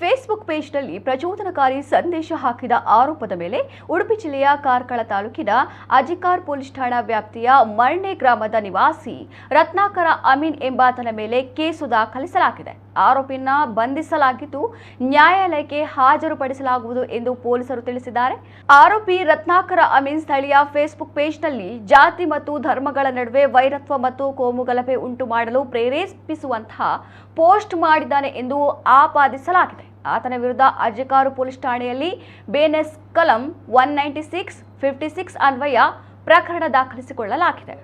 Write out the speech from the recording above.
Facebook ಪೇಜ್ನಲ್ಲಿ ಪ್ರಚೋದನಕಾರಿ ಸಂದೇಶ ಹಾಕಿದ ಆರೋಪದ ಮೇಲೆ ಉಡುಪಿ ಜಿಲ್ಲೆಯ ಕಾರ್ಕಳ ತಾಲೂಕಿನ ಅಜಿಕಾರ್ ಪೊಲೀಸ್ ಠಾಣಾ ವ್ಯಾಪ್ತಿಯ ಮರ್ಣೆ ಗ್ರಾಮದ ನಿವಾಸಿ ರತ್ನಾಕರ ಅಮೀನ್ ಎಂಬಾತನ ಮೇಲೆ ಕೇಸು ದಾಖಲಿಸಲಾಗಿದೆ. ಆರೋಪಿಯನ್ನ ಬಂಧಿಸಲಾಗಿದ್ದು ನ್ಯಾಯಾಲಯಕ್ಕೆ ಹಾಜರುಪಡಿಸಲಾಗುವುದು ಎಂದು ಪೊಲೀಸರು ತಿಳಿಸಿದ್ದಾರೆ. ಆರೋಪಿ ರತ್ನಾಕರ ಅಮೀನ್ ಸ್ಥಳೀಯ ಫೇಸ್ಬುಕ್ ಪೇಜ್ನಲ್ಲಿ ಜಾತಿ ಮತ್ತು ಧರ್ಮಗಳ ನಡುವೆ ವೈರತ್ವ ಮತ್ತು ಕೋಮುಗಲಭೆ ಉಂಟು ಮಾಡಲು ಪ್ರೇರೇಪಿಸುವಂತಹ ಪೋಸ್ಟ್ ಮಾಡಿದ್ದಾನೆ ಎಂದು ಆಪಾದಿಸಲಾಗಿದೆ. ಆತನ ವಿರುದ್ಧ ಅಜಿಕಾರು ಪೊಲೀಸ್ ಠಾಣೆಯಲ್ಲಿ ಬೇನೆಸ್ ಕಲಂ 196, 56 ಅನ್ವಯ ಪ್ರಕರಣ ದಾಖಲಿಸಿಕೊಳ್ಳಲಾಗಿದೆ.